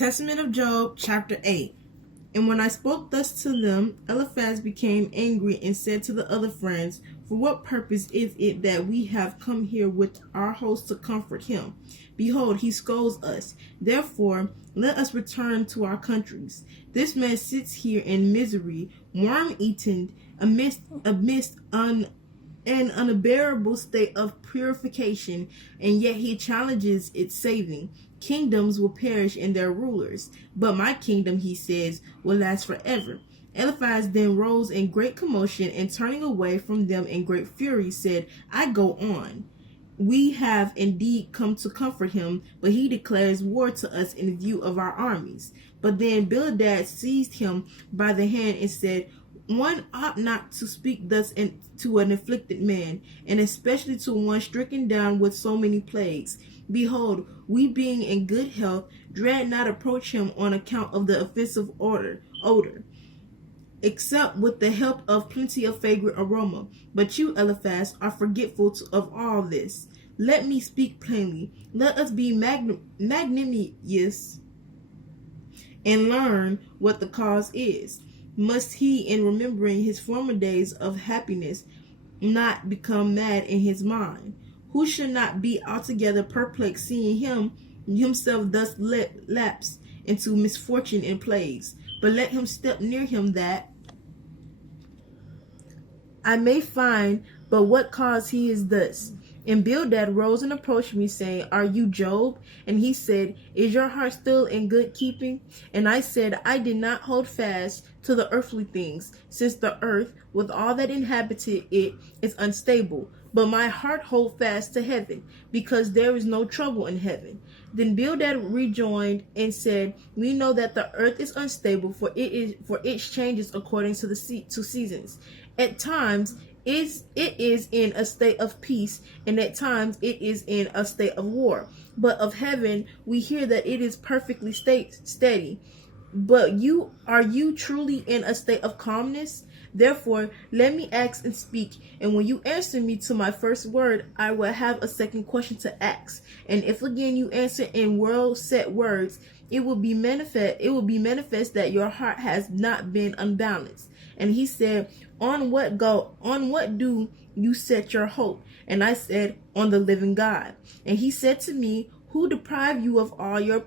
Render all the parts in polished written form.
Testament of Job, chapter 8. And when I spoke thus to them, Eliphaz became angry and said to the other friends, For what purpose is it that we have come here with our host to comfort him? Behold, he scolds us. Therefore, let us return to our countries. This man sits here in misery, worm-eaten, amidst an unbearable state of purification, and yet he challenges its saving. Kingdoms will perish in their rulers, but my kingdom, he says, will last forever. Eliphaz then rose in great commotion, and turning away from them in great fury, said, I go on. We have indeed come to comfort him, but he declares war to us in view of our armies. But then Bildad seized him by the hand and said, One ought not to speak thus to an afflicted man, and especially to one stricken down with so many plagues. Behold, we being in good health, dread not approach him on account of the offensive odor, except with the help of plenty of fragrant aroma. But you, Eliphaz, are forgetful of all this. Let me speak plainly. Let us be magnanimous and learn what the cause is. Must he, in remembering his former days of happiness, not become mad in his mind? Who should not be altogether perplexed, seeing himself thus lapse into misfortune and plagues? But let him step near him that I may find but what cause he is thus. And Bildad rose and approached me, saying, Are you Job? And he said, Is your heart still in good keeping? And I said, I did not hold fast to the earthly things, since the earth, with all that inhabited it, is unstable. But my heart hold fast to heaven, because there is no trouble in heaven. Then Bildad rejoined and said, We know that the earth is unstable, for it changes according to seasons. At times it is in a state of peace, and at times it is in a state of war. But of heaven we hear that it is perfectly steady. But are you truly in a state of calmness? Therefore, let me ask and speak, and when you answer me to my first word, I will have a second question to ask. And if again you answer in well-set words, it will be manifest that your heart has not been unbalanced. And he said, On what do you set your hope? And I said, On the living God. And he said to me, Who deprived you of all your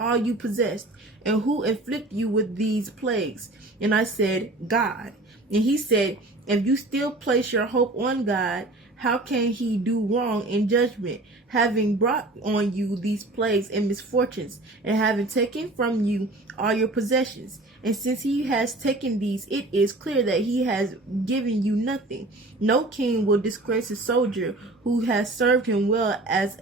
all you possessed, and who inflict you with these plagues? And I said, God. And he said, If you still place your hope on God, how can he do wrong in judgment, having brought on you these plagues and misfortunes, and having taken from you all your possessions? And since he has taken these, it is clear that he has given you nothing. No king will disgrace a soldier who has served him well as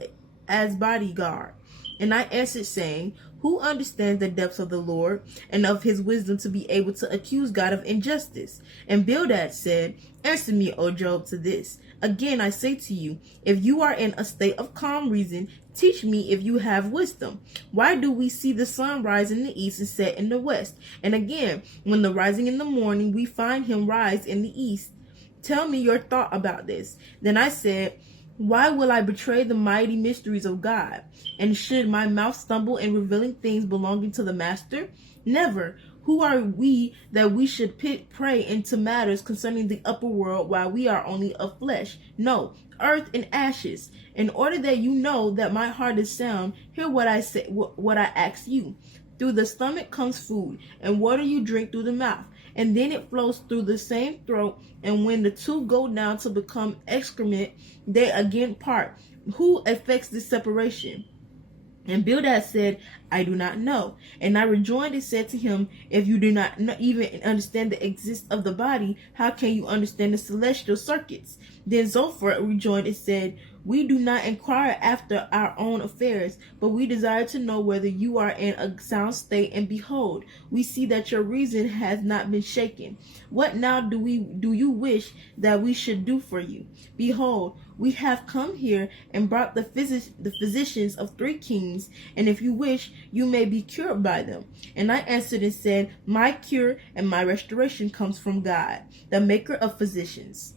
bodyguard. And I answered, saying, Who understands the depths of the Lord, and of his wisdom to be able to accuse God of injustice? And Bildad said, Answer me, O Job, to this. Again I say to you, if you are in a state of calm reason, teach me if you have wisdom. Why do we see the sun rise in the east and set in the west? And again, when the rising in the morning, we find him rise in the east. Tell me your thought about this. Then I said, Why will I betray the mighty mysteries of God? And should my mouth stumble in revealing things belonging to the Master? Never. Who are we that we should pray into matters concerning the upper world while we are only of flesh? No, earth and ashes. In order that you know that my heart is sound, hear what I say, what I ask you. Through the stomach comes food, and water you drink through the mouth, and then it flows through the same throat. And when the two go down to become excrement, they again part. Who effects this separation? And Bildad said, I do not know. And I rejoined and said to him, If you do not even understand the existence of the body, how can you understand the celestial circuits? Then Zophar rejoined and said, We do not inquire after our own affairs, but we desire to know whether you are in a sound state. And behold, we see that your reason has not been shaken. What now do you wish that we should do for you? Behold, we have come here and brought the physicians of 3 kings, and if you wish, you may be cured by them. And I answered and said, My cure and my restoration comes from God, the maker of physicians.